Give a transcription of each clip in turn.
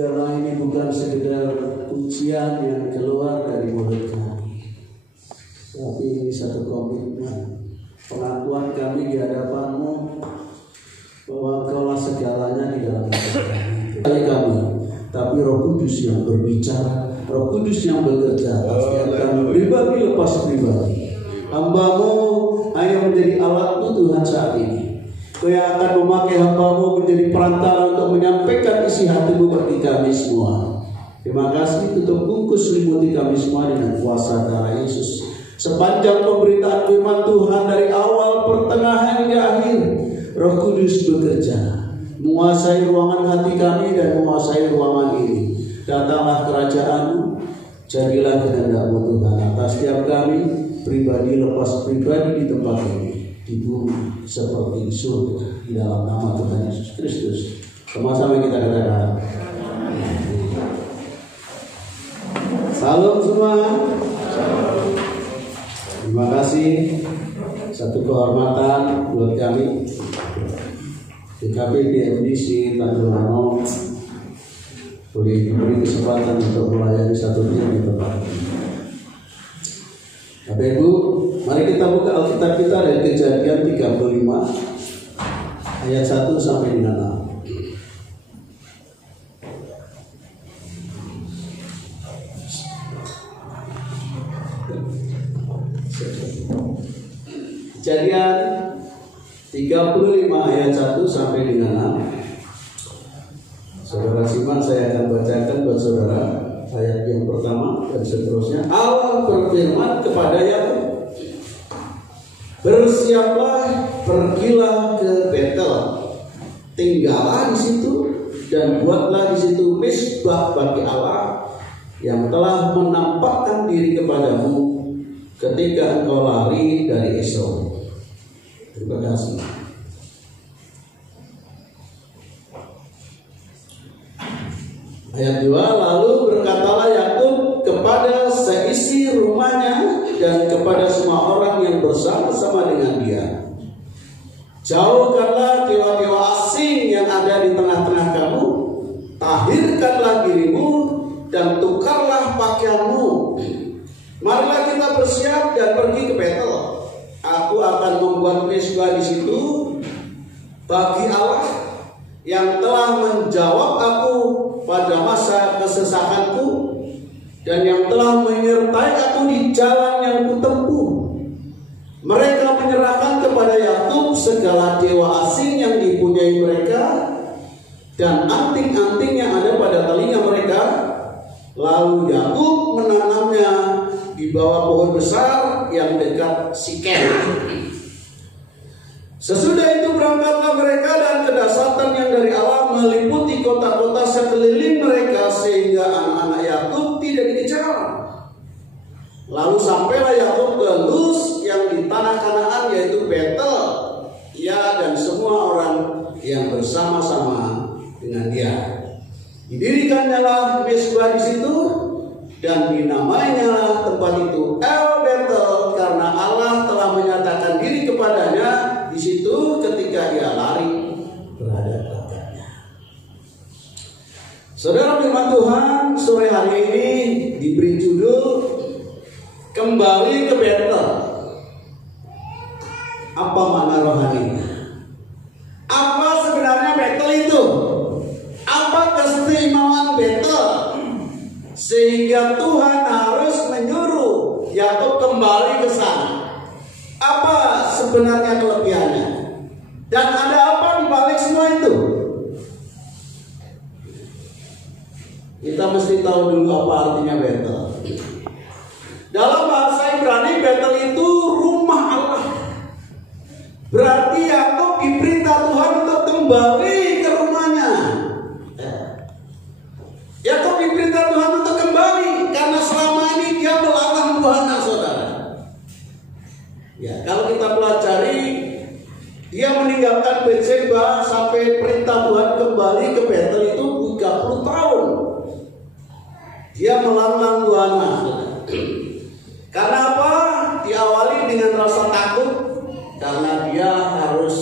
Biarlah ini bukan sekedar pujian yang keluar dari mulut kami, tapi ini satu komitmen, pengakuan kami di hadapan-Mu bahwa Engkaulah segalanya di dalam hidup kami. Tapi Roh Kudus yang berbicara, Roh Kudus yang bekerja, akan pribadi lepas pribadi. Hamba-Mu hanya menjadi alat-Mu Tuhan saat ini. Kau yang akan memakai hamba-Mu menjadi perantara untuk menyampaikan isi hati-Mu bagi kami semua. Terima kasih, tutup bungkus liputi kami semua dengan kuasa darah Yesus. Sepanjang pemberitaan firman Tuhan dari awal, pertengahan hingga akhir, Roh Kudus bekerja, menguasai ruangan hati kami dan menguasai ruangan ini. Datanglah kerajaan-Mu, jadilah kehendak-Mu Tuhan atas setiap kami, pribadi lepas pribadi di tempat ini, di bumi seperti di surga, di dalam nama Tuhan Yesus Kristus. Sama-sama kita katakan salam semua. Terima kasih. Satu kehormatan buat kami DKP DMDC Tanjung Rano boleh diberi kesempatan untuk melayani satu jam di tempat ini. Bapak Ibu, mari kita buka Alkitab kita dari Kejadian 35 ayat 1 sampai dengan 6. Kejadian 35 ayat 1 sampai dengan 6. Saudara simak, saya akan bacakan buat saudara ayat yang pertama dan seterusnya. Allah berfirman kepada Yakub, bersiaplah, pergilah ke Betel, tinggallah di situ dan buatlah di situ mezbah bagi Allah yang telah menampakkan diri kepadamu ketika engkau lari dari Esau. Terima kasih. Ayat 2, lalu berkatalah Yakub kepada seisi rumahnya dan kepada semua orang yang bersama-sama dengan dia, jauhkanlah dewa-dewa asing yang ada di tengah-tengah kamu, tahirkanlah dirimu dan tukarlah pakaianmu. Marilah kita bersiap dan pergi ke Betel. Aku akan membuat mezbah di situ bagi Allah yang telah menjawab aku pada masa kesesakanku dan yang telah menyertai aku di jalan yang kutempuh. Mereka menyerahkan kepada Yakub segala dewa asing yang dipunyai mereka dan anting-anting yang ada pada telinga mereka. Lalu Yakub menanamnya di bawah pohon besar yang dekat Sikem. Sesudah itu berangkatlah mereka dan kedahsyatan yang dari Allah meliputi kota-kota sekeliling mereka sehingga anak-anak Yakub tidak dikejar. Lalu sampailah Yakub ke Luz yang di tanah Kanaan, yaitu Betel, ia dan semua orang yang bersama-sama dengan dia. Didirikannya mezbah di situ dan dinamainya tempat itu El Betel karena Allah telah menyatakan diri kepadanya di situ ketika dia lari berhadapan-hadapannya. Saudara, firman Tuhan sore hari ini diberi judul Kembali ke Betel. Apa makna rohaninya? Apa sebenarnya Betel itu? Apa keistimewaan Betel sehingga Tuhan harus menyuruh Yakub kembali ke sana? Apa sebenarnya kelebihannya? Dan ada apa di balik semua itu? Kita mesti tahu dulu apa artinya Betel. Dalam bahasa Ibrani, Betel itu rumah Allah. Berarti Yakub diperintah Tuhan untuk kembali ke rumahnya. Yakub diperintah Tuhan untuk kembali karena selama ini dia melawan Tuhan, saudara. Ya, kalau kita pelajari, dia meninggalkan Betseba sampai perintah Tuhan kembali ke Betel itu 30 tahun. Dia melawan Tuhan. Karena apa? Diawali dengan rasa takut karena dia harus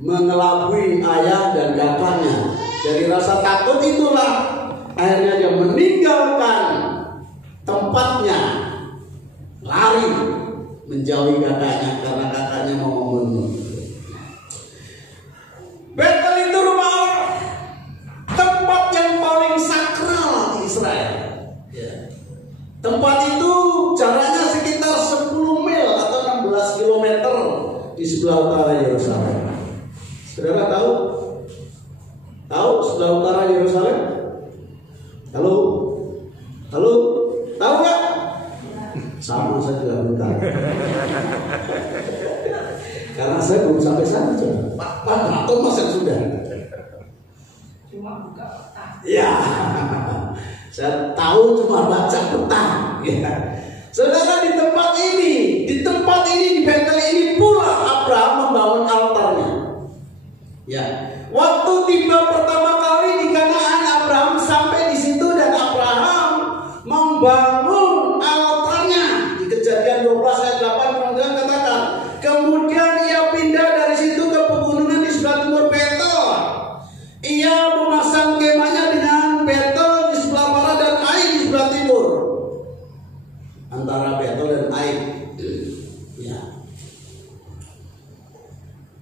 mengelabui ayah dan kakaknya. Dari rasa takut itulah Akhirnya dia meninggalkan tempatnya, lari menjauhi kakaknya karena kakaknya mau membunuh. Betel itu rumah Allah, tempat yang paling sakral di Israel. Tempat itu jaraknya sekitar 10 mil atau 16 km di sebelah utara Yerusalem. Saudara tahu? Tahu sebelah utara Yerusalem? Halo? Halo? Tahu nggak? Sama, saya juga belum tahu. Karena saya belum sampai sana. Pak Thomas yang sudah. Cuma buka peta. Ya, saya tahu cuma baca peta. Ya. Saudara, di tempat ini di Betel ini pula Abraham membangun altarnya. Ya, waktu tiba pertama kali di Kanaan, Abraham sampai di situ dan Abraham membangun altarnya. Di Kejadian 12 ayat 8 katakan, kemudian ia pindah dari situ ke pegunungan di sebelah timur Betel. Ia memasang kemahnya dengan Betel di sebelah barat dan Ai di sebelah timur. Antara Betel dan Ai. Ya.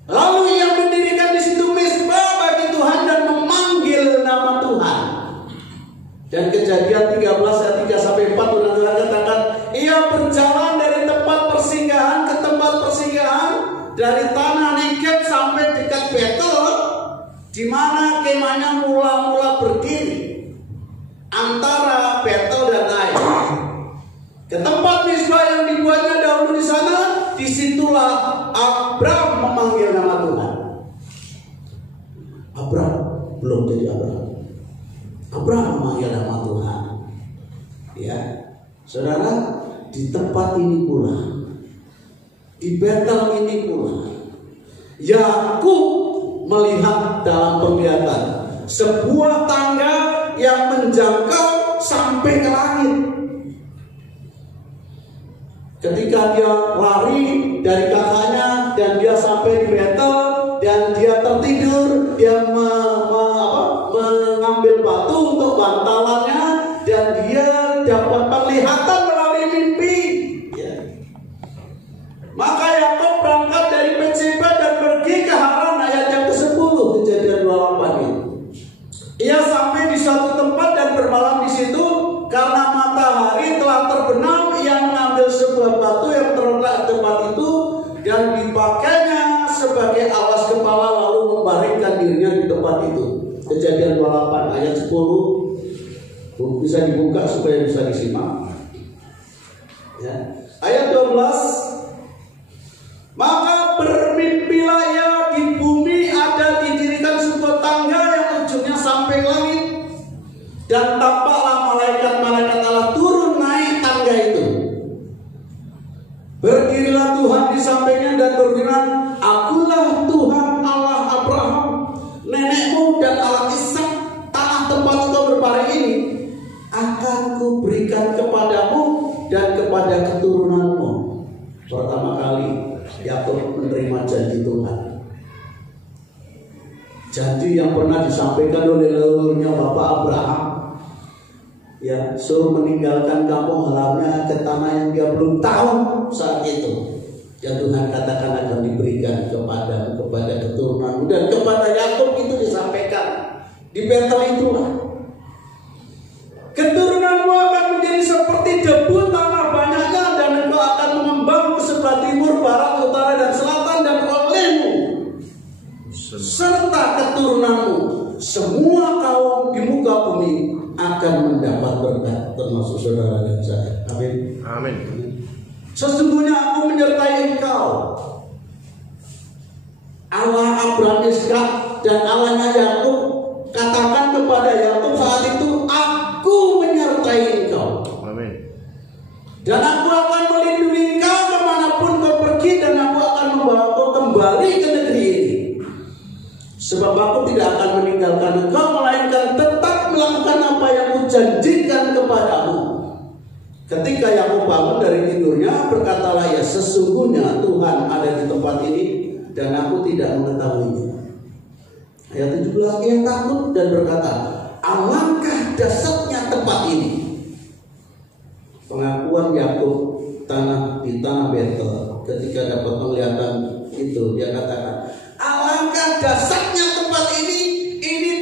Lalu ia mendirikan di situ mezbah bagi Tuhan dan memanggil nama Tuhan. Dan Kejadian 13 ayat 3 sampai 4 katakan, ia berjalan dari tempat persinggahan ke tempat persinggahan, dari tanah Negeb sampai dekat Betel, di mana kemahnya mula-mula berdiri antara Betel dan Ai. Ke tempat mezbah yang dibuatnya dahulu di sana, disitulah Abraham memanggil nama Tuhan. Abraham belum jadi Abraham. Abraham memanggil nama Tuhan. Ya, saudara, di tempat ini pula, di Betel ini pula, Yakub melihat dalam penglihatan sebuah tangga yang menjangkau sampai ke langit. Ketika dia lari dari kakaknya dan dia sampai di Betel dan dia tertidur, dia mengambil batu untuk bantalannya dan dia dapat penglihatan melalui mimpi. Ya. Maka Yakub berangkat dari Betseba dan pergi ke Haran, ayat yang ke-10 Kejadian 28 ini. Ia sampai di suatu tempat dan bermalam di situ. Karena matahari telah terbenam, ia mengambil sebuah batu yang terletak di tempat itu dan dipakainya sebagai alas kepala, lalu membaringkan dirinya di tempat itu. Kejadian 28 ayat 10 bisa dibuka supaya bisa disimak. Ya. Ayat 12, maka bermimpilah ia, di bumi ada didirikan sebuah tangga yang ujungnya sampai langit, dan tampaklah malaikat-malaikat Allah turun naik tangga itu. Berdirilah Tuhan di sampingnya dan berfirman, akulah Tuhan Allah Abraham, nenekmu, dan Allah Ishak. Tanah tempat kau berbaring ini akan kuberikan kepadamu dan kepada keturunanmu. Pertama kali Yakub menerima janji Tuhan. Janji yang pernah disampaikan oleh leluhurnya Bapak Abraham. Ya, suruh meninggalkan kampung halamannya ke tanah yang dia belum tahu saat itu. Ya, Tuhan katakan akan diberikan kepada keturunanmu, dan kepada Yakub itu disampaikan di Betel itulah. Keturunanmu akan menjadi seperti debu tanah banyaknya, dan engkau akan mengembang ke sebelah timur, barat, utara, dan selatan, dan olehmu serta keturunanmu semua kaum di muka bumi akan mendapat berkat, termasuk saudara dan saya. Amin. Amin. Sesungguhnya aku menyertai engkau, Allah Abraham, Ishak, dan Allahnya Yakub. Katakan kepada Yakub saat itu, aku menyertai engkau. Amin. Dan aku akan melindungi engkau kemanapun kau pergi, dan aku akan membawa kau kembali ke negeri ini. Sebab aku tidak akan meninggalkan engkau, melainkan tetap melakukan apa yang kujanjikan kepadamu. Ketika Yakub bangun dari tidurnya, berkatalah ia, sesungguhnya Tuhan ada di tempat ini dan aku tidak mengetahuinya. Ayat 17, ia takut dan berkata, alangkah dahsyatnya tempat ini. Pengakuan Yakub di tanah Betel ketika dapat penglihatan itu, dia katakan, alangkah dahsyatnya tempat ini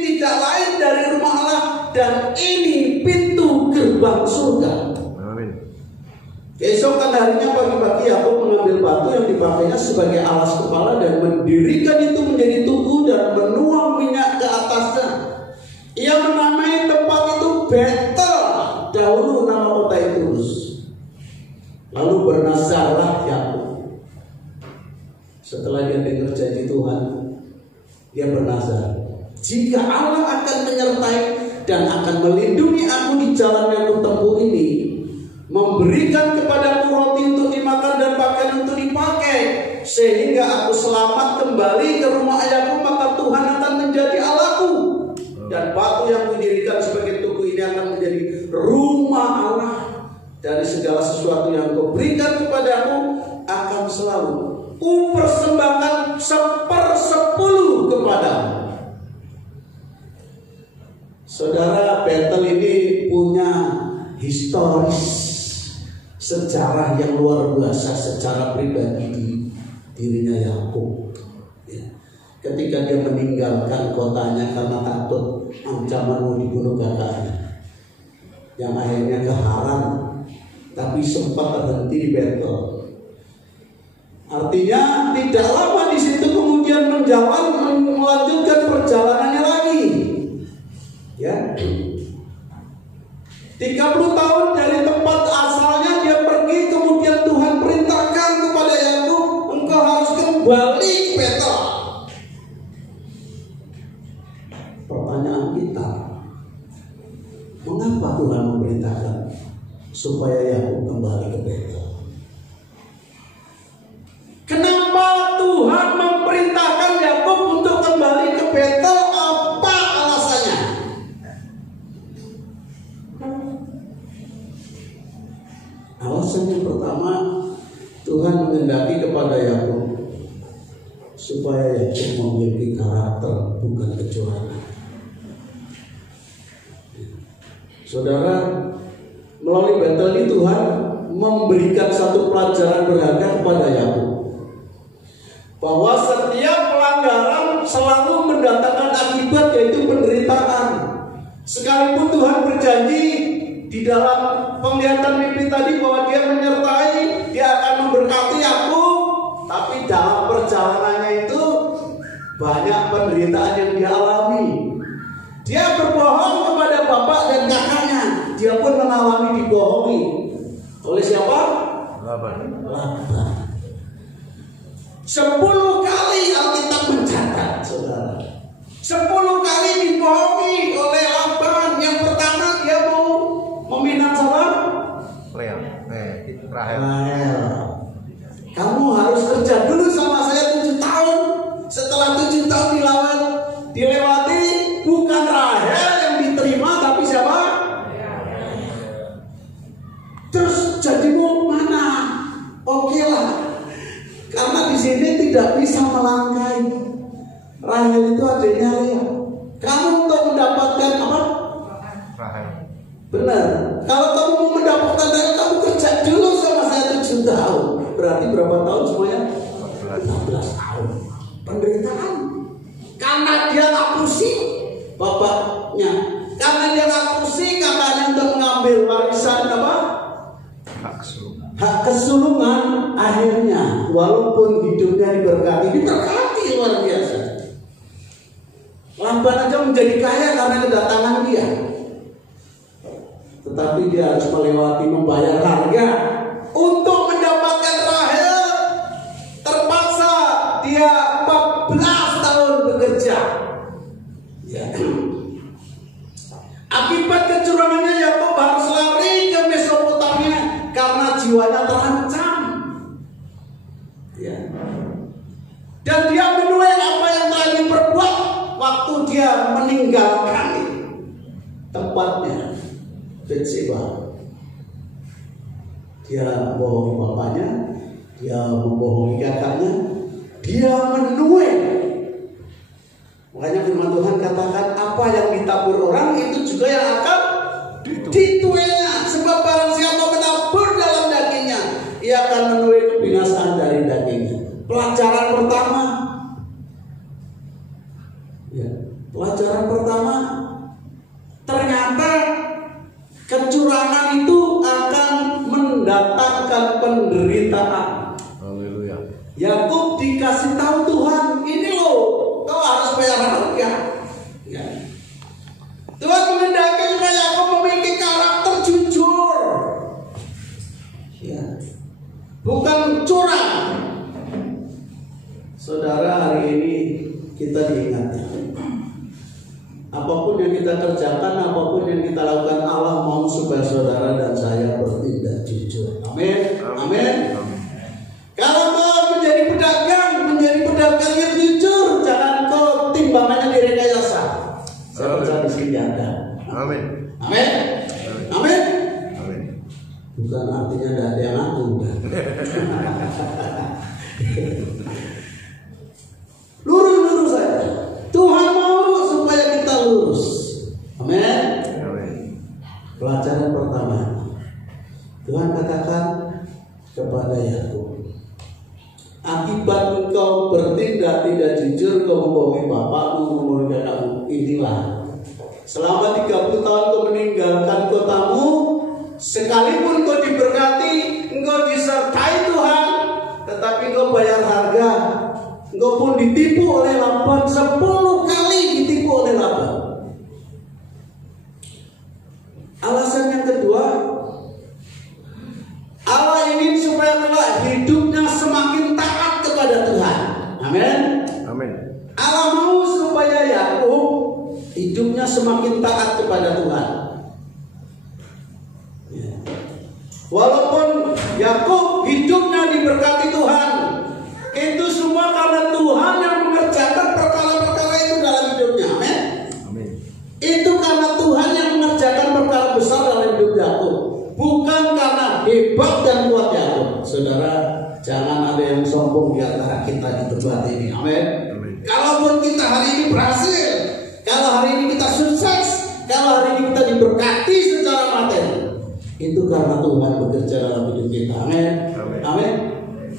tidak lain dari rumah Allah dan ini pintu gerbang surga. Keesokan harinya pagi-pagi Yakub mengambil batu yang dipakainya sebagai alas kepala dan mendirikan itu menjadi tugu dan menuang minyak ke atasnya. Ia menamai tempat itu Betel, dahulu nama kota itu Luz. Lalu bernazarlah Yakub. Setelah dia dengar janji Tuhan, dia bernazar, jika Allah akan menyertai dan akan melindungi aku di jalan yang kutempuh ini, memberikan kepadaku roti untuk dimakan dan pakaian untuk dipakai, sehingga aku selamat kembali ke rumah ayahku, maka Tuhan akan menjadi Allahku, dan batu yang kudirikan sebagai tugu ini akan menjadi rumah Allah. Dari segala sesuatu yang kau berikan kepadaku akan selalu kupersembahkan 1/10 kepadamu. Saudara, Betel ini punya historis sejarah yang luar biasa secara pribadi di dirinya Yakub. Ya. Ketika dia meninggalkan kotanya karena takut ancaman mau dibunuh kakaknya, yang akhirnya ke Haran, tapi sempat terhenti di Betel. Artinya tidak lama di situ kemudian melanjutkan perjalanannya lagi. Ya. 30 tahun dari tempat asalnya dia pergi, kemudian Tuhan perintahkan kepada Yakub, engkau harus kembali ke Betel. Pertanyaan kita, mengapa Tuhan memerintahkan supaya Yakub kembali ke Betel? Kenapa Tuhan memerintahkan Yakub untuk kembali ke Betel? Apa alasannya? Alasan yang pertama, Tuhan menghendaki kepada Yakub supaya Yakub memiliki karakter, bukan kecurangan. Saudara, melalui Betel ini Tuhan memberikan satu pelajaran berharga kepada Yakub, bahwa setiap pelanggaran selalu mendatangkan akibat, yaitu penderitaan. Sekalipun Tuhan berjanji di dalam penglihatan mimpi tadi bahwa dia menyertai, dia akan memberkati aku, tapi dalam perjalanannya itu banyak penderitaan yang dia alami. Dia berbohong kepada bapak dan kakaknya, dia pun mengalami dibohongi. Oleh siapa? Laban. 10 kali Alkitab mencatat, saudara. 10 kali dibohongi oleh Laban. Yang pertama dia mau meminang siapa? Rahel. Kamu harus kerja dulu sama saya 7 tahun. Setelah 7 tahun dilewati, bukan Rahel yang diterima, tapi siapa? Terus jadimu mana? Oke lah. Karena di sini tidak bisa melangkai. Rahel itu adiknya Lea. Kamu untuk mendapatkan apa? Rahel. Benar. Kalau kamu mau mendapatkan Rahel, kamu kerja dulu sama saya 7 tahun. Berarti berapa tahun semuanya? 14 tahun. Penderitaan. Karena dia nggak pusing bapaknya. Karena dia nggak pusing kakaknya untuk mengambil warisan apa? Hak kesulungan. Akhirnya walaupun hidupnya diberkati luar biasa. Laban aja menjadi kaya karena kedatangan dia. Tetapi dia harus melewati membayar harga untuk mendapatkan Rahel. Terpaksa dia 14 tahun bekerja. Ya. Akibat kecurangannya Yakub harus lari ke Mesopotamia karena jiwanya terancam. Ya. Dan dia menuai apa yang telah diperbuat waktu dia meninggalkan tempatnya Betseba. Dia membohongi bapaknya, dia membohongi kakaknya, dia menuai. Makanya firman Tuhan katakan, apa yang ditabur orang itu Yakub dikasih tahu Tuhan, ini loh, kau harus bayar harga. Ya. Tuhan menghendaki supaya Yakub memiliki karakter jujur, ya, bukan curang. Saudara, hari ini kita diingatkan, apapun yang kita kerjakan, apapun yang kita lakukan, Allah mau supaya saudara dan saya bertindak jujur. Amin. Amin. Kalau kau menjadi pedagang yang jujur, jangan kau timbangannya direkayasa. Saya percaya di sini ada. Amin. Amin. Amin. Amin. Bukan artinya tidak ada yang aku. Lurus saja. Tuhan mau supaya kita lurus. Amin. Pelajaran pertama, Tuhan katakan kepada Yakub, akibat engkau bertindak tidak jujur, kau membohongi bapakmu, membohongi kakakmu. Inilah, selama 30 tahun kau meninggalkan kotamu, sekalipun kau diberkati, engkau disertai Tuhan, tetapi kau bayar harga. Engkau pun ditipu oleh Laban, 10 kali ditipu oleh Laban. Alasan yang kedua, Allah ingin supaya kelak hidupnya semakin taat kepada Tuhan. Amin. Amin. Allah mau supaya Yakub hidupnya semakin taat kepada Tuhan. Walaupun Yakub hidupnya diberkati Tuhan, itu semua karena Tuhan yang mengerjakan perkara-perkara itu dalam hidupnya. Amin. Amin. Itu karena Tuhan yang mengerjakan perkara besar dalam hidup Yakub, bukan karena hebat dan kuat Yakub. Saudara, jangan ada yang sombong di antara kita di tempat ini. Amin. Kalaupun kita hari ini berhasil, kalau hari ini kita sukses, kalau hari ini kita diberkati secara materi, itu karena Tuhan bekerja dalam hidup kita. Amin. Amin.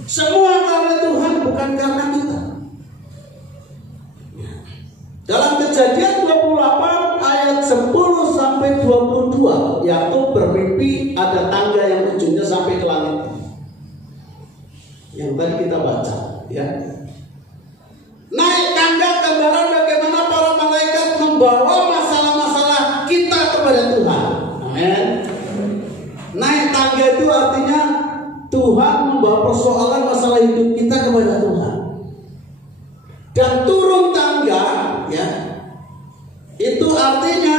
Semua karena Tuhan, bukan karena kita. Dalam Kejadian 28 ayat 10 sampai 22, Yakub bermimpi ada tangga yang ujungnya sampai ke langit. Yang tadi kita baca, ya. Naik tangga gambaran bagaimana para malaikat membawa masalah-masalah kita kepada Tuhan. Amin. Naik tangga itu artinya Tuhan membawa persoalan masalah hidup kita kepada Tuhan. Dan turun tangga, ya, itu artinya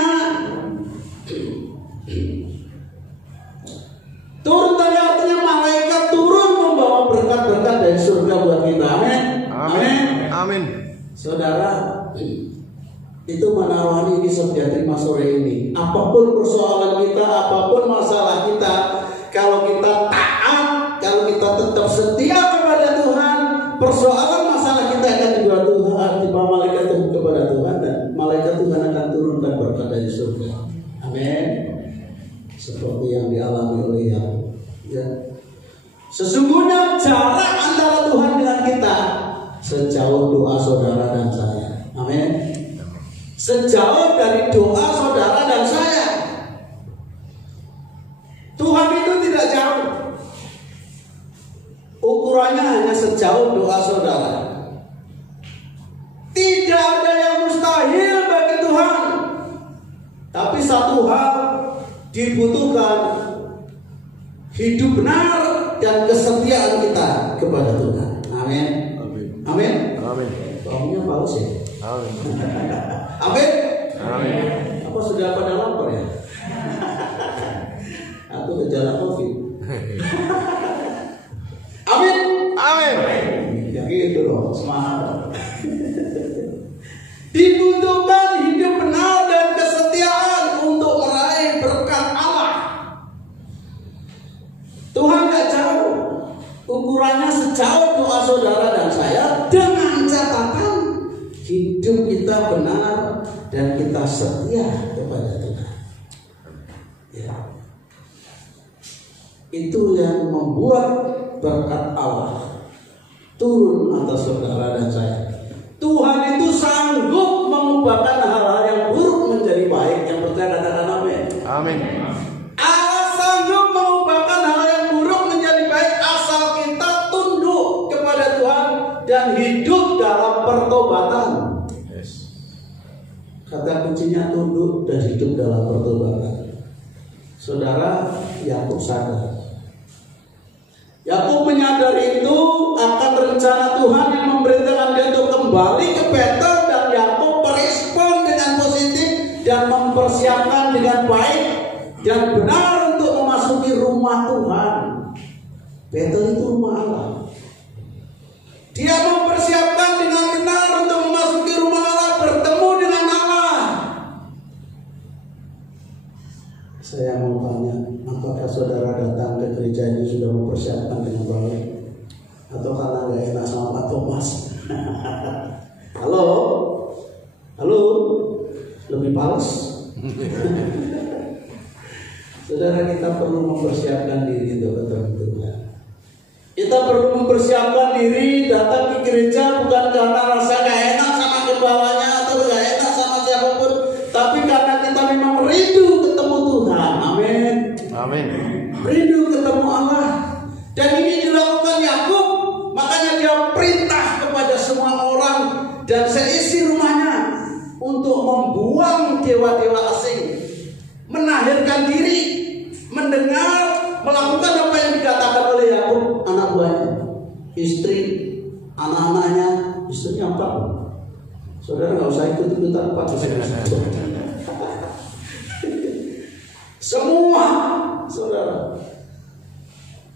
turun tangga artinya malaikat turun membawa berkat-berkat dari surga buat kita. Amin. Amin. Amin. Saudara, itu mana rohani ini setia terima sore ini. Apapun persoalan kita, apapun masalah kita, kalau kita taat, kalau kita tetap setia kepada Tuhan, persoalan masalah kita akan dibawa Tuhan, dibawa malaikat Tuhan kepada Tuhan, dan malaikat Tuhan akan turunkan berkat dari surga. Amin. Seperti yang dialami oleh Yakub. Ya. Sesungguhnya jarak antara Tuhan dengan kita sejauh doa saudara dan saya. Amin. Sejauh dari doa saudara dan saya. Tuhan itu tidak jauh. Ukurannya hanya sejauh doa saudara. Tidak ada yang mustahil bagi Tuhan. Tapi satu hal dibutuhkan, hidup benar dan kesetiaan kita kepada Tuhan. Amin. Amin. Amin. Tolongnya bagus ya. Amin. Amin. Amin. Apa sudah pada lapar ya? Aku gejala COVID. Amin. Amin. Ya gitu loh, semangat. Dibutuhkan hidup benar dan kesetiaan untuk meraih berkat Allah. Tuhan gak jauh. Ukurannya sejauh doa saudara dan saya, dengan catatan hidup kita benar dan kita setia kepada Tuhan. Ya. Itu yang membuat berkat Allah turun atas saudara dan saya. Tuhan itu sanggup mengubahkan hal-hal yang buruk menjadi baik. Yang percaya katakan amin. Amin. Allah sanggup mengubahkan hal yang buruk menjadi baik asal kita tunduk kepada Tuhan dan hidup dalam pertobatan. Kata kuncinya tunduk dan hidup dalam pertobatan. Saudara, Yakub sadar. Yakub menyadari itu akan rencana Tuhan yang memerintahkan dia untuk kembali ke Betel, dan Yakub merespon dengan positif dan mempersiapkan dengan baik dan benar untuk memasuki rumah Tuhan. Betel itu rumah Allah. Dia mempersiapkan dengan benar untuk memasuki rumah Allah, bertemu dengan Allah. Saya mau tanya, apakah saudara datang ke gereja ini sudah mempersiapkan dengan baik? Atau karena gak enak sama Pak Thomas? Halo? Halo? Lebih pales? Saudara, kita perlu mempersiapkan diri untuk ketemu Tuhan. Kita perlu mempersiapkan diri datang ke gereja bukan karena rasa gak enak sama kebawahnya atau gak enak sama siapapun, tapi karena kita memang rindu ketemu Tuhan. Amin. Amin. Rindu ketemu Allah. Dan ini dilakukan Yakub, makanya dia perintah kepada semua orang dan seisi rumahnya untuk membuang dewa-dewa asing, menahirkan diri, mendengar, melakukan apa yang dikatakan oleh Yakub, anak buahnya, istri, anak-anaknya, istrinya 4. Saudara nggak usah ikut-ikutan 4. Semua, saudara,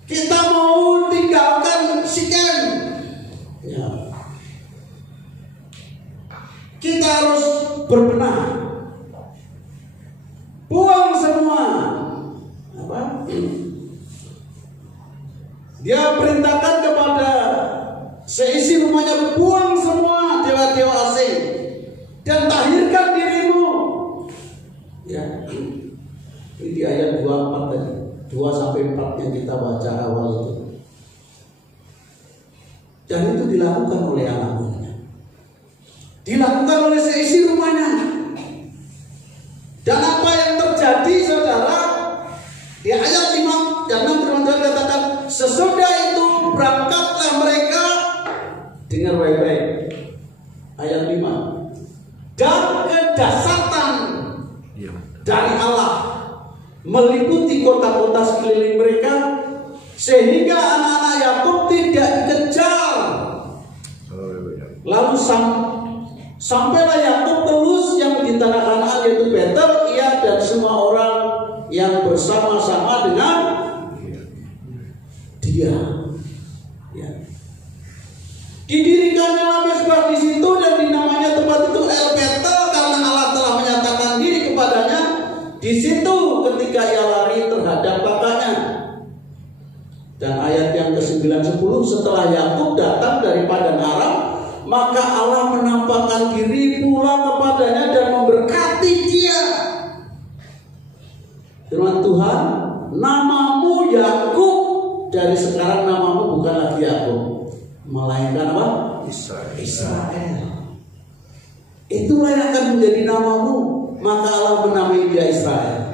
kita mau tinggalkan Sikem, ya. Kita harus berbenah, buang semua. Apa? Dia perintahkan kepada seisi rumahnya, buang semua dewa-dewa asing dan tahirkan dirimu. Ya, ini di ayat 24 tadi, 2-4 yang kita baca awal itu. Dan itu dilakukan oleh anak-anaknya, dilakukan oleh seisi rumahnya. Dan apa yang terjadi, saudara? Di ayat 5 dan 6 firman Tuhan katakan, sesudah itu berangkatlah mereka, dengar baik-baik, ayat 5, dan kedahsyatan dari Allah meliputi kota-kota sekeliling mereka, sehingga anak-anak Yakub tidak dikejar. Lalu sampailah Yakub terus yang di tanah Kanaan, yaitu Betel, ia dan semua orang yang bersama-sama dengan dia. Ya. Didirikannya mezbah di situ dan dinamanya tempat itu El Betel karena Allah telah menyatakan diri kepadanya di situ ketika ia lari terhadap kakaknya. Dan ayat yang ke-9-10, setelah Yakub datang dari Padan Aram, maka Allah menampakkan diri pula kepadanya dan memberkati dia. Firman Tuhan, namamu Yakub, dari sekarang namamu bukan lagi Yakub, melainkan apa? Israel. Itulah yang akan menjadi namamu. Maka Allah menamai dia Israel.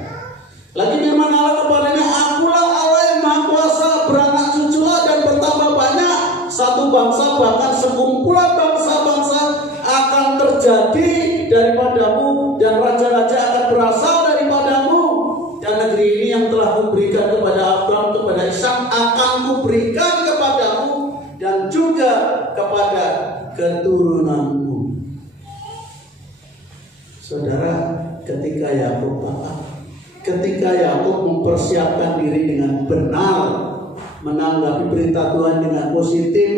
Lagi firman Allah kepadanya, akulah Allah yang Maha Kuasa, beranak cuculah dan bertambah banyak, satu bangsa bahkan sekumpulan bangsa-bangsa akan terjadi daripadamu, dan raja-raja akan berasal daripadamu. Dan negeri ini yang telah kuberikan kepada Abraham, kepada Ishak, akan kuberikan kepadamu dan juga kepada keturunanmu. Saudara, ketika Yakub mempersiapkan diri dengan benar, menanggapi berita Tuhan dengan positif,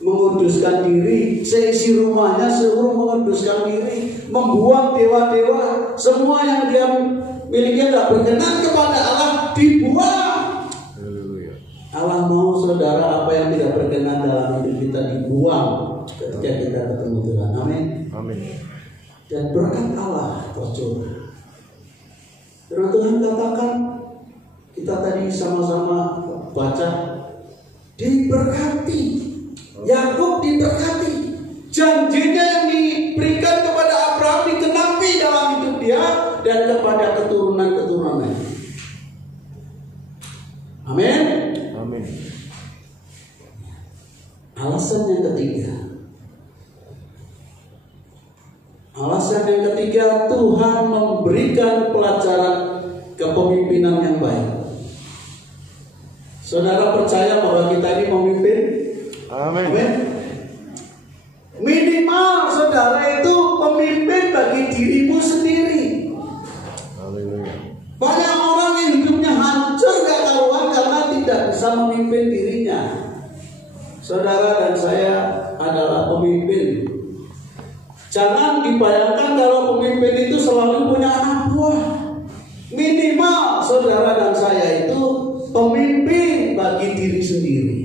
menguduskan diri, seisi rumahnya seluruh menguduskan diri, membuang dewa-dewa, semua yang dia miliki tidak berkenan kepada Allah dibuang. Allah mau, saudara, apa yang tidak berkenan dalam hidup kita dibuang ketika kita ketemu Tuhan. Amin. Amin. Dan berkat Allah tercurah. Firman Tuhan katakan, kita tadi sama-sama baca, diberkati. Yakub diberkati. Janjinya yang diberikan kepada Abraham dikenapi dalam hidup dia dan kepada keturunan-keturunannya. Amin. Amin. Alasan yang ketiga. Alasan yang ketiga, Tuhan memberikan pelajaran kepemimpinan yang baik. Saudara percaya bahwa kita ini memimpin? Amin. Minimal saudara itu pemimpin bagi dirimu sendiri. Banyak orang yang hidupnya hancur gak karuan karena tidak bisa memimpin dirinya. Saudara dan saya adalah pemimpin. Jangan dibayangkan kalau pemimpin itu selalu punya anak buah. Minimal saudara dan saya itu pemimpin bagi diri sendiri.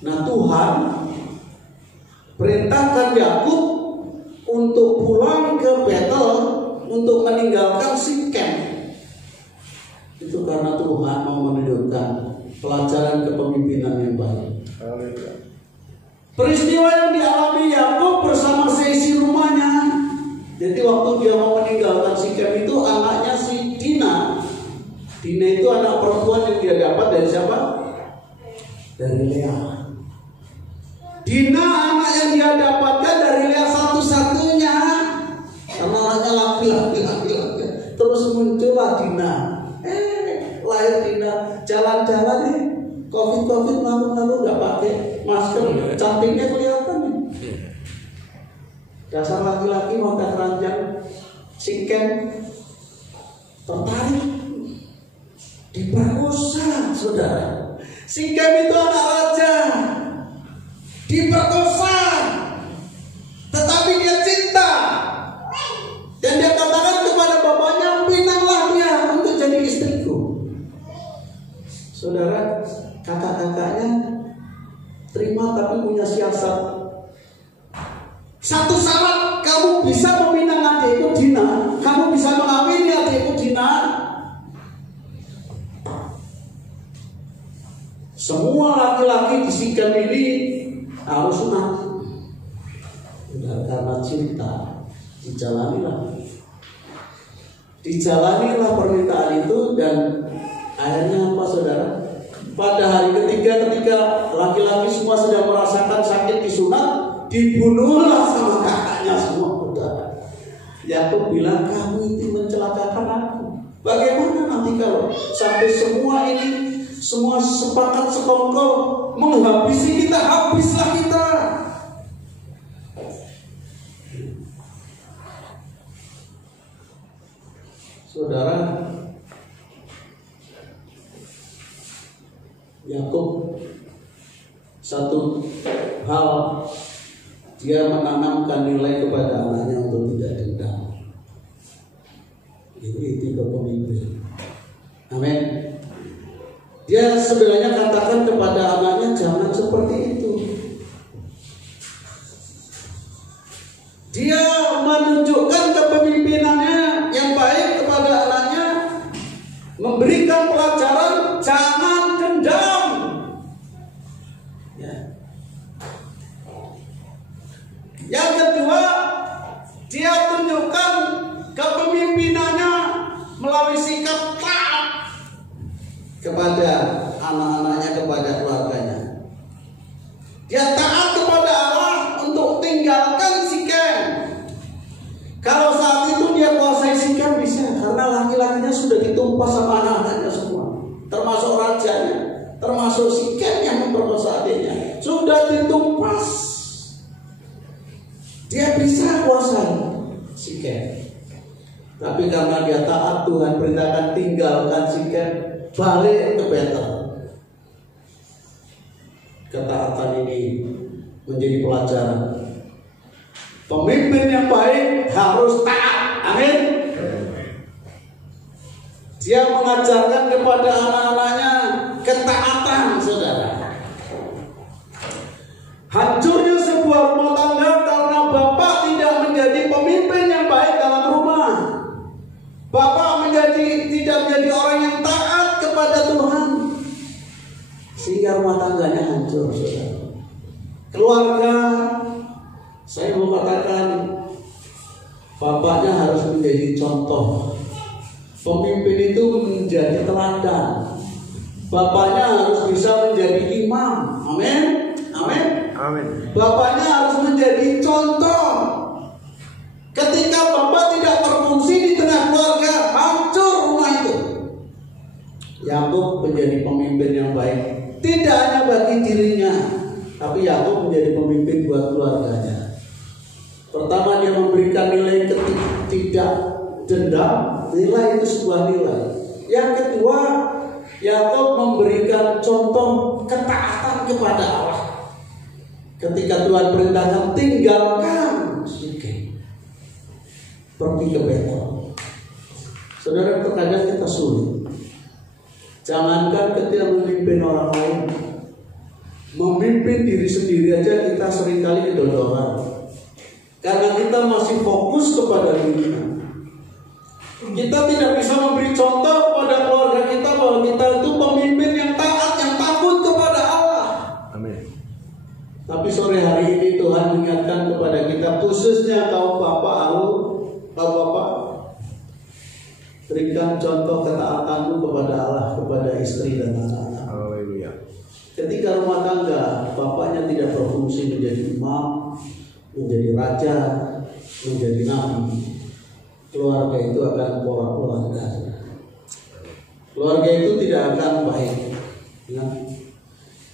Nah, Tuhan perintahkan Yakub untuk pulang ke Betel untuk meninggalkan Sikem. Itu karena Tuhan mau menunjukkan pelajaran kepemimpinan yang baik. Peristiwa yang dialami Yakub bersama seisi rumahnya. Jadi waktu dia mau meninggalkan Sikem itu anaknya si Dina. Dina itu anak perempuan yang dia dapat dari siapa? Dari Lea. Dina anak yang dia dapatkan dari Lea satu-satunya. Karena anaknya laki-laki. Terus muncullah Dina. Lahir Dina. Jalan-jalan nih. Covid lalu nggak pakai masker. Cantiknya kelihatan nih. Dasar laki-laki mau keranjang Sikem tertarik diperkosa, saudara. Sikem itu anak raja, diperkosa, tetapi dia cinta dan dia katakan kepada bapaknya, pinanglah dia untuk jadi istriku. Saudara, kakak-kakaknya terima tapi punya siasat. Satu syarat, kamu bisa meminang adikku Dina, kamu bisa mengawini adikku Dina. Semua laki-laki di Sikem ini harus mati. Karena cinta, dijalanilah permintaan itu. Dan akhirnya apa, saudara? Pada hari ketiga, ketika laki-laki semua sedang merasakan sakit disunat, dibunuhlah sama kakaknya semua, saudara. Yakub bilang, kamu itu mencelakakan aku. Bagaimana nanti kalau sampai semua ini, semua sepakat sekongkol menghabisi kita, habislah kita. Saudara, Yakub satu hal, dia menanamkan nilai kepada anaknya untuk tidak dendam. Itu kepemimpinan. Amin. Dia sebenarnya katakan kepada anaknya, jangan seperti itu. Dia menunjukkan kepemimpinannya yang baik kepada anaknya, memberikan pelajaran jangan dendam. Ya. Yang kedua, dia tunjukkan kepemimpinannya melalui sikap taat kepada anak-anaknya, kepada keluarganya. Dia taat kepada Allah untuk tinggalkan Sikem. Kalau saat itu dia kuasai Sikem bisa, karena laki-lakinya sudah ditumpas sama anak-anaknya semua, termasuk rajanya, termasuk Sikem yang memperkosa adiknya, sudah ditumpas. Dia bisa kuasai Sikem. Tapi karena dia taat, Tuhan perintahkan tinggalkan Sikem, balik ke Betel. Ketaatan ini menjadi pelajaran. Pemimpin yang baik harus taat. Amin. Dia mengajarkan kepada anak-anaknya ketaatan, saudara. Hancurnya sebuah rumah tangga karena bapak tidak menjadi pemimpin yang baik dalam rumah. Bapak tidak menjadi orang yang taat kepada Tuhan, sehingga rumah tangganya hancur, saudara. Keluarga, saya mau katakan, bapaknya harus menjadi contoh. Pemimpin itu menjadi teladan. bapaknya harus bisa menjadi imam. Amin. Amin. Amin. Bapaknya harus menjadi contoh. Ketika bapak tidak berfungsi di tengah keluarga, hancur rumah itu. Yakub menjadi pemimpin yang baik, tidak hanya bagi dirinya, tapi Yakub menjadi pemimpin buat keluarganya. Pertama, dia memberikan nilai tidak dendam. Nilai itu sebuah nilai. Yang kedua, Yakub memberikan contoh ketaatan kepada Allah. Ketika Tuhan perintahkan tinggalkan Sikem, pergi ke Betel. Saudara, terkadang kita sulit. Jangankan ketika memimpin orang lain, memimpin diri sendiri aja kita seringkali kedodoran. Karena kita masih fokus kepada diri. Kita tidak bisa memberi contoh kepada keluarga kita bahwa kita itu pemimpin yang taat, yang takut kepada Allah. Amin. Tapi sore hari ini Tuhan mengingatkan kepada kita, khususnya kaum bapak, berikan contoh ketaatanmu kepada Allah, kepada istri dan anak-anak. Haleluya. Ketika rumah tangga bapaknya tidak berfungsi menjadi imam, menjadi raja, menjadi nabi, keluarga itu akan porak-poranda. Keluarga itu tidak akan baik. Ya.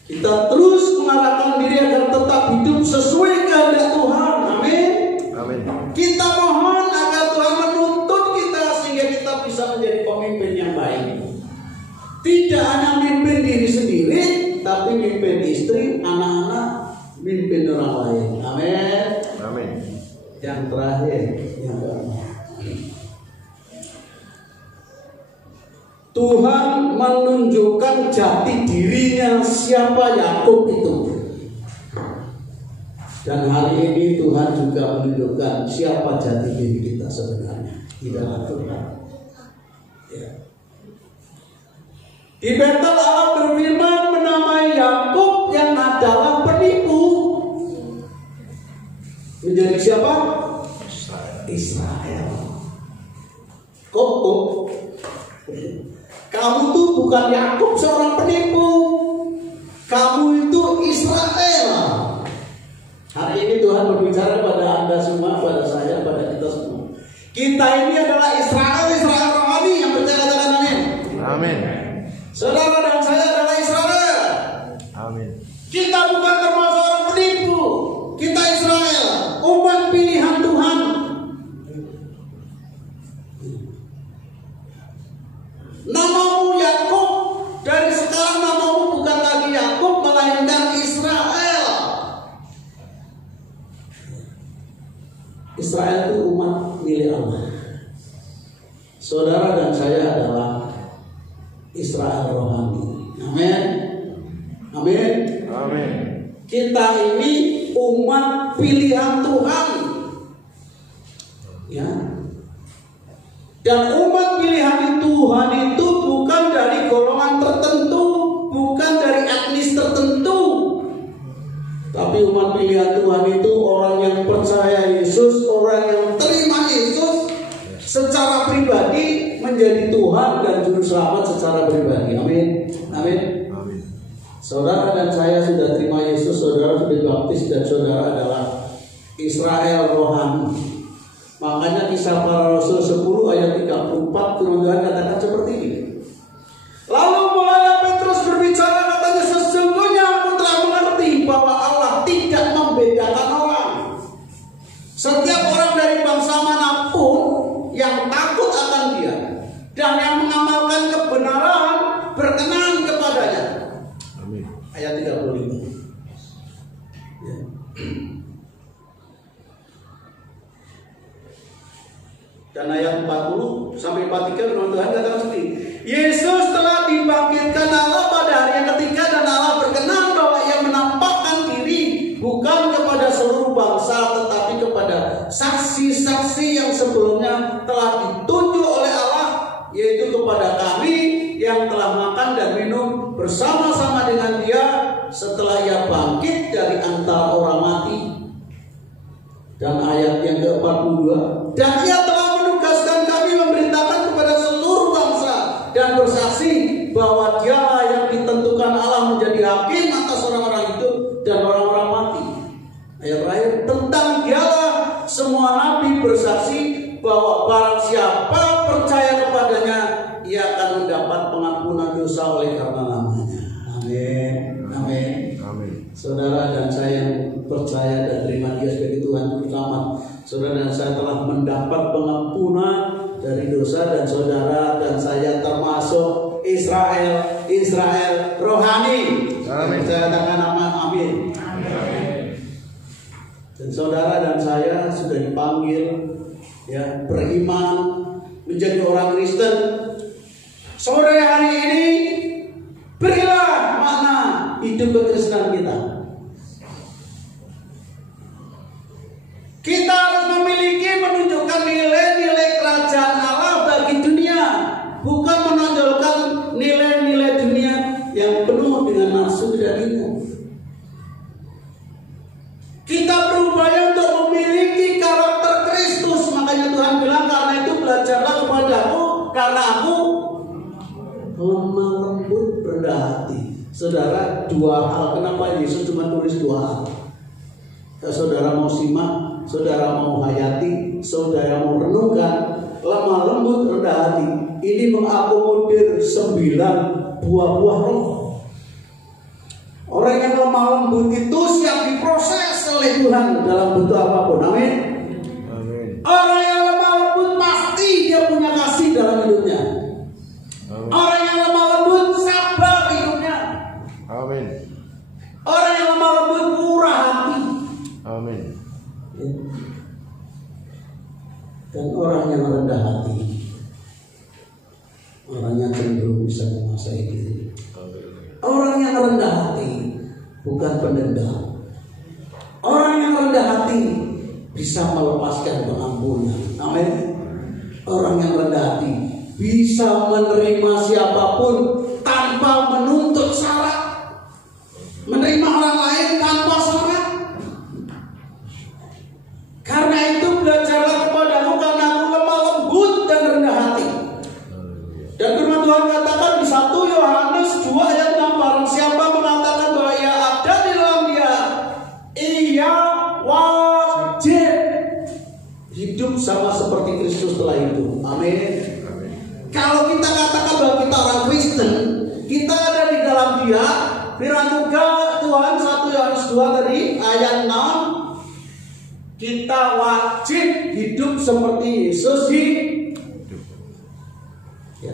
Kita terus mengarahkan diri agar tetap hidup sesuai kehendak Tuhan. Amin. Amin. Kita mohon agar Tuhan menuntun kita sehingga kita bisa menjadi pemimpin yang baik. Tidak hanya mimpin diri sendiri, tapi mimpin istri, anak-anak, mimpin orang lain. Amin. Amin. Yang terakhir, yang keempat. Tuhan menunjukkan jati dirinya siapa Yakub itu. Dan hari ini Tuhan juga menunjukkan siapa jati diri kita sebenarnya di dalam Tuhan. Ya. Di Betel Allah berfirman menamai Yakub yang adalah penipu. Menjadi siapa? Israel. Kok? Kamu tuh bukan Yakub seorang penipu. Kamu itu Israel. Hari ini Tuhan berbicara pada Anda semua, pada saya, pada kita semua. Kita ini adalah Israel rohani yang percaya, katakan amin. Amin. Saudara dan saya adalah Israel. Amin. Kita bukan termasuk orang penipu. Kita Israel, umat pilihan Tuhan. Namamu Yakub, dari sekarang namamu bukan lagi Yakub, melainkan Israel. Israel itu umat milik Allah. Saudara dan saya adalah Israel rohani. Amin. Amin. Amin. Kita ini umat pilihan Tuhan. Ya. Dan umat pilihan Tuhan itu bukan dari golongan tertentu, bukan dari etnis tertentu. Tapi umat pilihan Tuhan itu orang yang percaya Yesus, orang yang terima Yesus secara pribadi menjadi Tuhan dan juru selamat secara pribadi. Amin. Amin. Amin. Saudara dan saya sudah terima Yesus, saudara sudah dibaptis, dan saudara adalah Israel rohani. Makanya Kisah Para Rasul 10 ayat 34 firman Tuhan katakan seperti ini. Lalu mulai Petrus berbicara, katanya, sesungguhnya aku telah mengerti bahwa Allah tidak membedakan orang. Setiap orang dari bangsa manapun yang takut akan Dia dan yang mengamalkan kebenaran berkenan kepadanya. Amin. Ayat 35. Ya. Dan ayat 40 sampai 43 firman Tuhan katakan seperti ini. Yesus telah dibangkitkan Allah pada hari yang ketiga, dan Allah berkenan bahwa Ia menampakkan diri bukan kepada seluruh bangsa, tetapi kepada saksi-saksi yang sebelumnya telah ditunjuk oleh Allah, yaitu kepada kami yang telah makan dan minum bersama-sama dengan Dia setelah Ia bangkit dari antara orang mati. Dan ayat yang ke-42, dan Ia telah menugaskan kami memberitakan kepada seluruh bangsa dan bersaksi bahwa Dialah yang dan orang-orang mati. Ayat terakhir, tentang dialah semua nabi bersaksi bahwa barang siapa percaya kepadanya, ia akan mendapat pengampunan dosa oleh karena namanya. Amin. Amin. Amin. Saudara dan saya yang percaya dan terima Dia sebagai Tuhan Selamat, saudara dan saya telah mendapat pengampunan dari dosa, dan saudara dan saya termasuk Israel rohani. Amin. Saya katakan amin. Dan saudara dan saya sudah dipanggil ya beriman menjadi orang Kristen. Sore hari ini berilah makna hidup kekristenan kita. Kita harus memiliki, menunjukkan nilai-nilai kerajaan Allah bagi dunia, bukan menonjolkan nilai-nilai dunia yang penuh dengan nafsu dan ego. Kita berupaya untuk memiliki karakter Kristus. Makanya Tuhan bilang, karena itu belajarlah kepadaku, karena aku lemah lembut rendah hati. Saudara, dua hal. Kenapa Yesus cuma tulis dua hal? Kalau saudara mau simak, saudara mau hayati, saudara mau renungkan, lemah lembut rendah hati, ini mengakomodir 9 buah-buah roh. Orang yang lemah lembut itu siap diproses oleh Tuhan dalam bentuk apapun. Amin. Amin. Orang yang lemah lembut pasti dia punya kasih dalam hidupnya. Amin. Orang yang lemah lembut sabar hidupnya. Amin. Orang yang lemah lembut murah hati. Amin. Dan orang yang rendah hati, orangnya cenderung bisa menguasai diri. Orang yang rendah hati bukan pendendam. Orang yang rendah hati bisa melepaskan pengampunan. Amin. Orang yang rendah hati bisa menerima siapapun tanpa menuntut syarat, menerima orang lain tanpa syarat. Karena itu belajarlah kepadaku, karena aku lemah lembut dan rendah hati. Dan firman Tuhan katakan di 1 Yohanes 2 ayat 6, barang siapa mengatakan bahwa ia ada di dalam Dia, ia wajib hidup sama seperti Kristus telah hidup. Amin. Kalau kita katakan bahwa kita orang Kristen, kita ada di dalam Dia, firman Tuhan 1 Yohanes 2 tadi ayat 6, kita wajib hidup seperti Yesus hidup. Ya.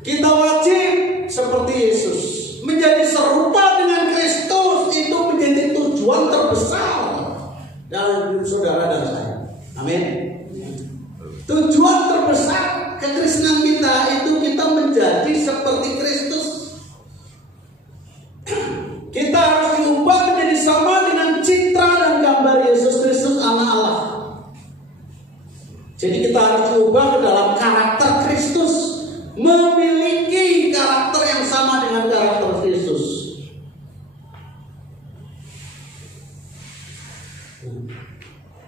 Kita wajib seperti Yesus, menjadi serupa dengan Kristus. Itu menjadi tujuan terbesar dalam hidup saudara dan saya. Amin. Tujuan terbesar kekristenan kita itu kita menjadi seperti Kristus. Kita harus diubah menjadi sama dengan citra dan gambar Yesus Kristus anak Allah. Jadi kita harus diubah ke dalam karakter Kristus, memiliki karakter yang sama dengan karakter Kristus.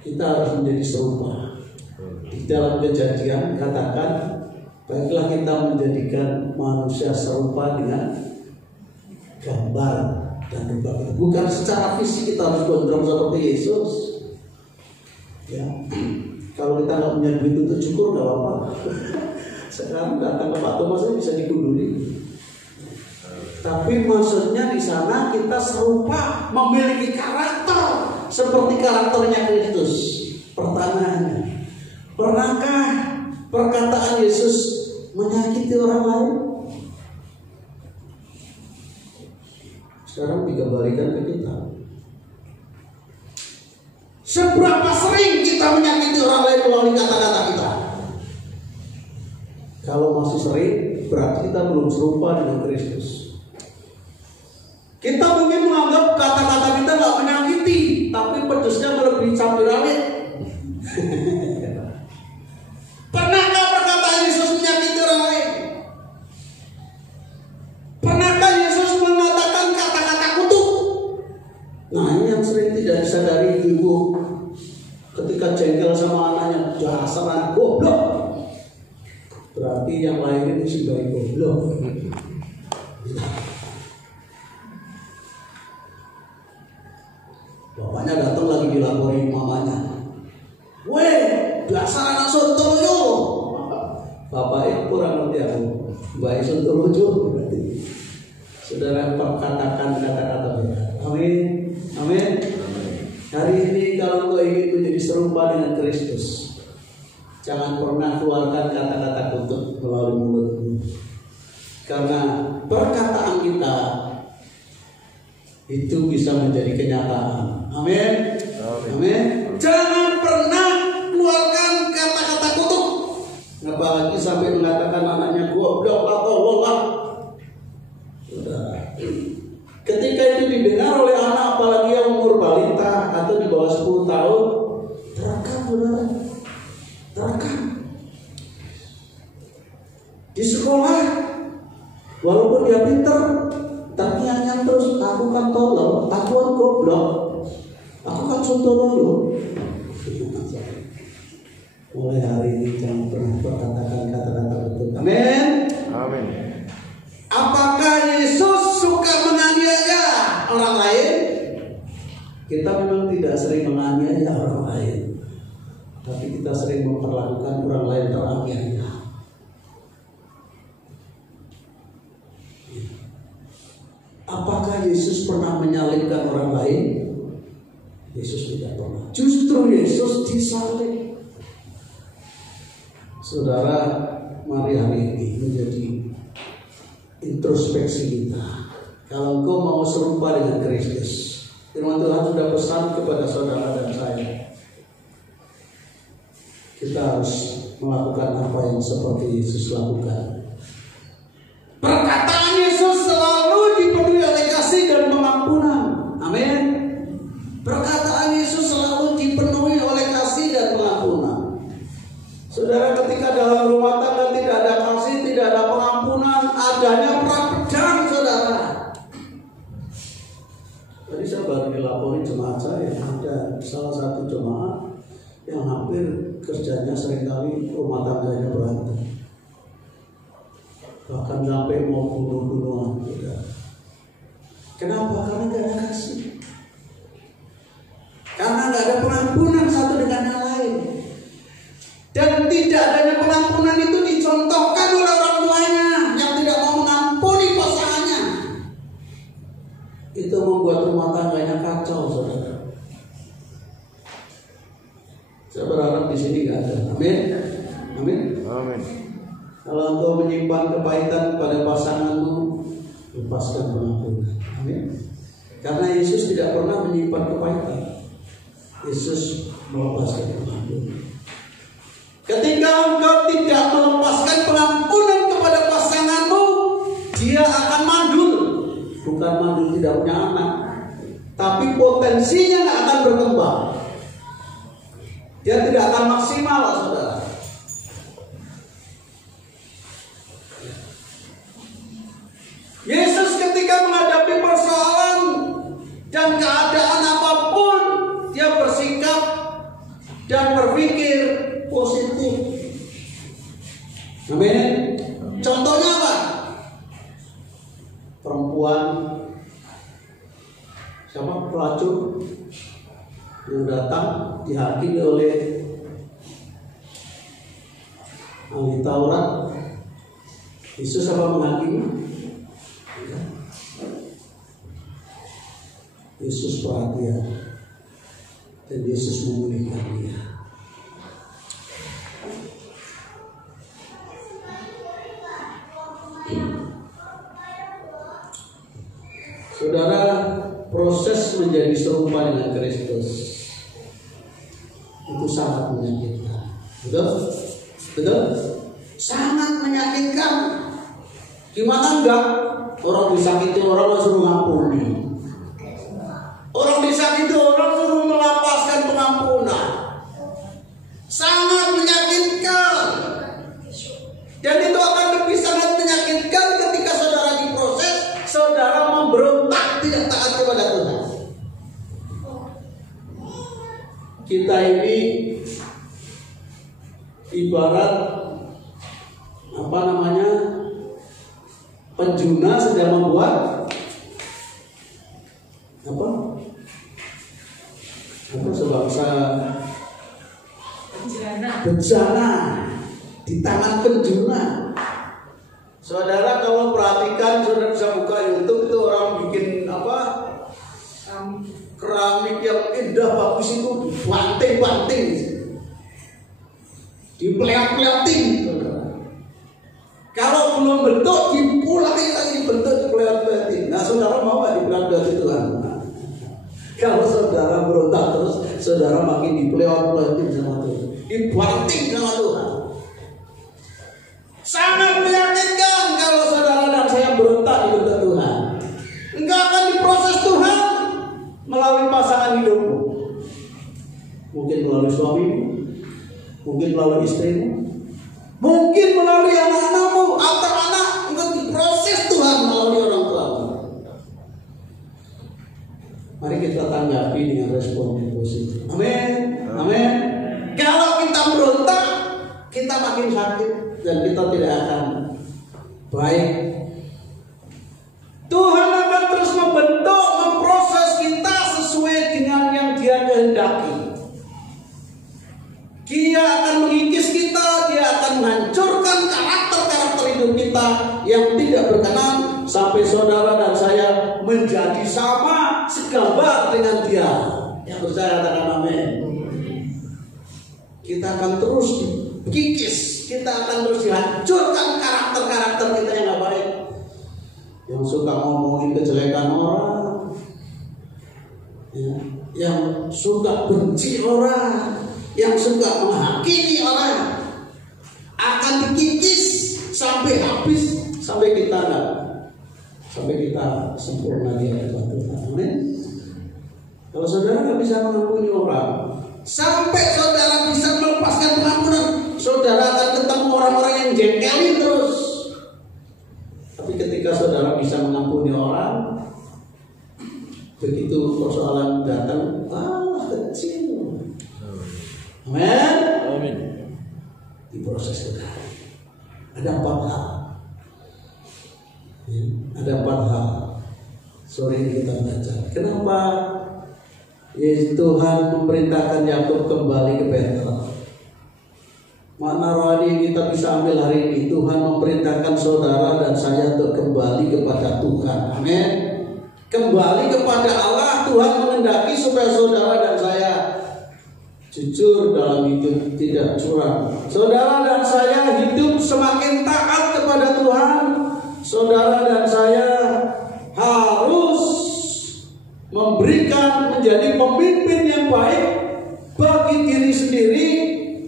Kita harus menjadi serupa. Di dalam Kejadian katakan, baiklah kita menjadikan manusia serupa dengan gambar dan rupa kita. Bukan secara fisik kita harus gondrong seperti Yesus. Ya, kalau kita nggak punya duit untuk cukur nggak apa-apa. Sekarang datang ke Pak Thomas bisa dikunduli. Tapi maksudnya di sana kita serupa, memiliki karakter seperti karakternya Kristus. Pertanyaannya, pernahkah perkataan Yesus menyakiti orang lain? Sekarang dikembalikan ke kita. Seberapa sering kita menyakiti orang lain melalui kata-kata kita? Kalau masih sering, berarti kita belum serupa dengan Kristus. Kita mungkin menganggap kata-kata kita nggak menyakiti, tapi pedesnya melebihi cabai rawit. Pernahkah perkataan Yesus menyakiti orang lain? Pernahkah Yesus mengatakan kata-kata kutuk? Nah, ini yang sering tidak disadari ibu ketika jengkel sama anaknya, dasar anak goblok. Berarti yang lain itu si bayi goblok. Bapaknya datang lagi dilapori mamanya. Weh, dasar anak sontoloyo. Bapaknya kurang ngerti aku. Baik sontoloyo berarti. Saudara perkatakan kata-kata benar. Amin. Amin. Hari ini kalau engkau ingin menjadi serupa dengan Kristus, jangan pernah keluarkan kata-kata kutuk melalui mulutmu. Karena perkataan kita itu bisa menjadi kenyataan. Amin. Amin. Jangan pernah keluarkan kata-kata kutuk. Apalagi sampai mengatakan anaknya goblok atau tolonglah. Ketika itu didengar oleh anak, apalagi yang umur balita atau di bawah 10 tahun, terekam, saudara. Terekam. Di sekolah, walaupun dia pinter, tapi hanya terus aku kan tolong, aku kan goblok, aku kan sontoloyo. Mulai hari ini jangan pernah berkatakan kata-kata betul. Amin. Amin. Apakah Yesus suka menganiaya orang lain? Kita memang tidak sering menganiaya orang lain, tapi kita sering memperlakukan orang lain teraniaya. Apakah Yesus pernah menyalibkan orang lain? Yesus tidak pernah. Justru Yesus disalib. Saudara, mari hari ini menjadi introspeksi kita. Kalau engkau mau serupa dengan Kristus, firman Tuhan sudah pesan kepada saudara dan saya, kita harus melakukan apa yang seperti Yesus lakukan. Perkataan Yesus selalu dipenuhi oleh kasih dan pengampunan. Amin. Perkataan Yesus selalu dipenuhi oleh kasih dan pengampunan. Saudara, ketika dalam rumah tangga tidak ada kasih, tidak ada pengampunan, adanya perang pedang, saudara. Tadi saya baru dilapori jemaat saya, ada salah satu jemaat yang hampir kerjanya seringkali rumah tangganya berantem, bahkan sampai mau bunuh-bunuhan. Kenapa? Karena tidak ada kasih, karena tidak ada pengampunan satu dengan yang lain. Dan tidak adanya pengampunan itu dicontohkan oleh orang tuanya yang tidak mau mengampuni pasangannya. Itu membuat rumah tangganya kacau, saudara. Saya berharap di sini nggak ada. Amin. Amin. Amin. Kalau engkau menyimpan kepahitan pada pasanganmu, lepaskan pengampunan. Amin. Karena Yesus tidak pernah menyimpan kepahitan. Yesus melepaskan pengampunan. Ketika engkau tidak melepaskan pengampunan kepada pasanganmu, dia akan mandul. Bukan mandul tidak punya anak, tapi potensinya nggak akan berkembang. Dia tidak akan maksimal, saudara. Yesus ketika menghadapi persoalan dan keadaan apapun, dia bersikap dan berpikir positif. Amin. Contohnya apa? Perempuan siapa? Pelacur yang datang dihakimi oleh ahli Taurat. Yesus apa menghakimi? Yesus perhatian dan Yesus memulihkan dia. Saudara, proses menjadi serupa dengan Kristus itu sangat menyakitkan. Betul? Betul? Sangat menyakitkan. Gimana enggak? Orang disakiti orang suruh ngampuni. Orang disakiti orang suruh melepaskan pengampunan. Sangat menyakitkan. Dan itu akan lebih sangat menyakitkan ketika saudara diproses, saudara memberontak tidak taat kepada Tuhan. Kita ini ibarat apa namanya, penjuna sedang membuat apa? atau sebangsa bencana di tangan penjuna. Saudara kalau perhatikan, saudara bisa buka YouTube itu orang bikin apa? Keramik yang indah bagus itu dibanting-banting, dipeleot-peleotin. Kalau belum bentuk dipulai lagi bentuk dipeleot-peleotin. Nah, saudara mau nggak dipeleot-peleotin Tuhan? Kalau saudara berontak terus, saudara makin dipeleot-peleotin sama Tuhan, dibanting sama Tuhan. Sangat menyakitkan kalau saudara dan saya berontak di bentuk Tuhan. Enggak akan diproses Tuhan melalui pasangan hidupmu, mungkin melalui suamimu, mungkin melalui istrimu, mungkin melalui anak-anakmu atau anak, enggak diproses Tuhan melalui orang tuamu. Mari kita tanggapi dengan respon yang positif. Amin, amin. Kalau kita berontak, kita makin sakit dan kita tidak akan baik. Tuhan akan terus membentuk, memproses kita sesuai dengan yang Dia kehendaki. Dia akan mengikis kita, Dia akan menghancurkan karakter-karakter hidup kita yang tidak berkenan sampai saudara dan saya menjadi sama segambar dengan Dia. Yang percaya katakan amin. Kita akan terus dikikis, kita akan terus dihancurkan karakter-karakter kita yang gak baik, yang suka ngomongin kejelekan orang, ya, yang suka benci orang, yang suka menghakimi orang, akan dikikis sampai habis, sampai kita sempurna di hadapan Tuhan. Amin. Kalau saudara nggak bisa mengampuni orang, sampai saudara bisa melepaskan pengampunan, saudara akan ketemu orang-orang yang jengkelin terus. Tapi ketika saudara bisa mengampuni orang, begitu persoalan datang, kecil. Amin. Amin. Diproses Tuhan. Ada 4 hal. Ada 4 hal. Sore ini kita baca. Kenapa Yesus Tuhan memerintahkan Yakub kembali ke Betel? Makna rohani kita bisa ambil hari ini. Tuhan memerintahkan saudara dan saya untuk kembali kepada Tuhan. Amin. Kembali kepada Allah. Tuhan menghendaki supaya saudara dan saya jujur dalam hidup, tidak curang. Saudara dan saya hidup semakin taat kepada Tuhan. Saudara dan saya harus memberikan, menjadi pemimpin yang baik bagi diri sendiri,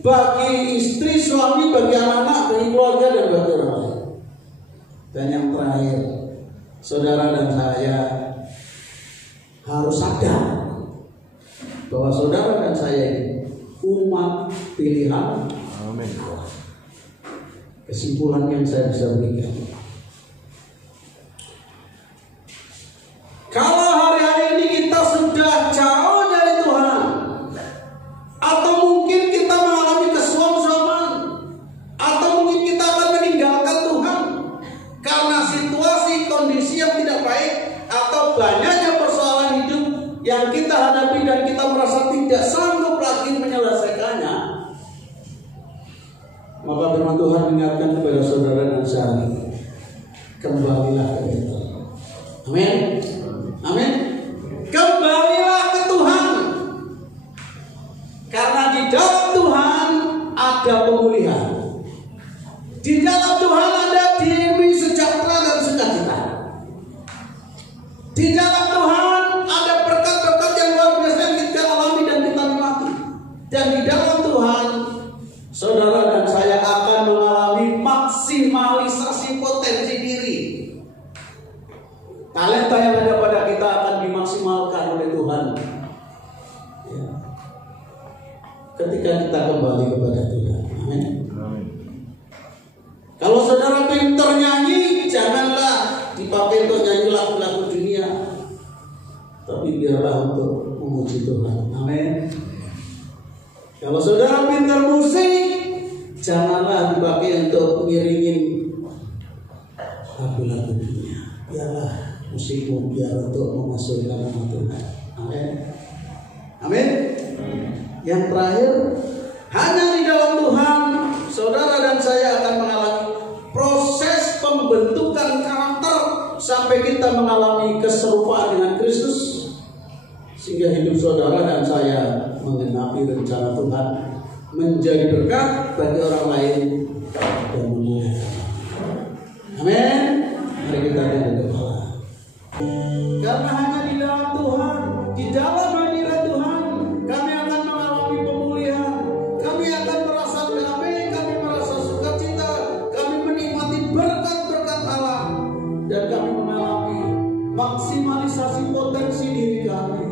bagi istri, suami, bagi anak-anak, bagi keluarga, dan bagi orang lain. Dan yang terakhir, saudara dan saya harus sadar bahwa saudara dan saya ini umat pilihan. Amin. Kesimpulan yang saya bisa berikan, kalau hari-hari ini kita sudah jauh dari Tuhan, atau mungkin kita mengalami kesuam-suaman, atau mungkin kita akan meninggalkan Tuhan karena situasi kondisi yang tidak baik, atau banyaknya persoalan hidup yang kita hadapi dan kita merasa tidak sanggup lagi menyelesaikannya, maka firman Tuhan mengingatkan kepada saudara dan saya, kembalilah ke Betel. Amin. Amin. Kembalilah ke Tuhan, karena di dalam Tuhan ada pemulihan. Di dalam Tuhan ada damai sejahtera dan sukacita. Di dalam Tuhan ada berkat-berkat yang luar biasa yang kita alami dan kita nikmati. Dan di dalam Tuhan, saudara dan saya akan mengalami maksimalisasi potensi diri. Talenta yang ada pada kita akan dimaksimalkan oleh Tuhan, ya, ketika kita kembali kepada Tuhan. Amin. Kalau saudara pintar nyanyi, janganlah dipakai untuk nyanyi lagu-lagu dunia, tapi biarlah untuk memuji Tuhan. Amin. Kalau saudara pintar musik, janganlah dipakai untuk mengiringin lagu-lagu dunia. Biarlah musikmu biar untuk memasukkan nama Tuhan. Amin. Amin. Yang terakhir, hanya di dalam Tuhan saudara dan saya akan mengalami proses pembentukan karakter sampai kita mengalami keserupaan dengan Kristus, sehingga hidup saudara dan saya menggenapi rencana Tuhan, menjadi berkat bagi orang lain dan memuliakan. Amin. Mari kita tunduk kepala. Karena hanya di dalam Tuhan, di dalam hadirat Tuhan, kami akan mengalami pemulihan, kami akan merasa damai, kami merasa sukacita, kami menikmati berkat-berkat Allah, dan kami mengalami maksimalisasi potensi diri kami.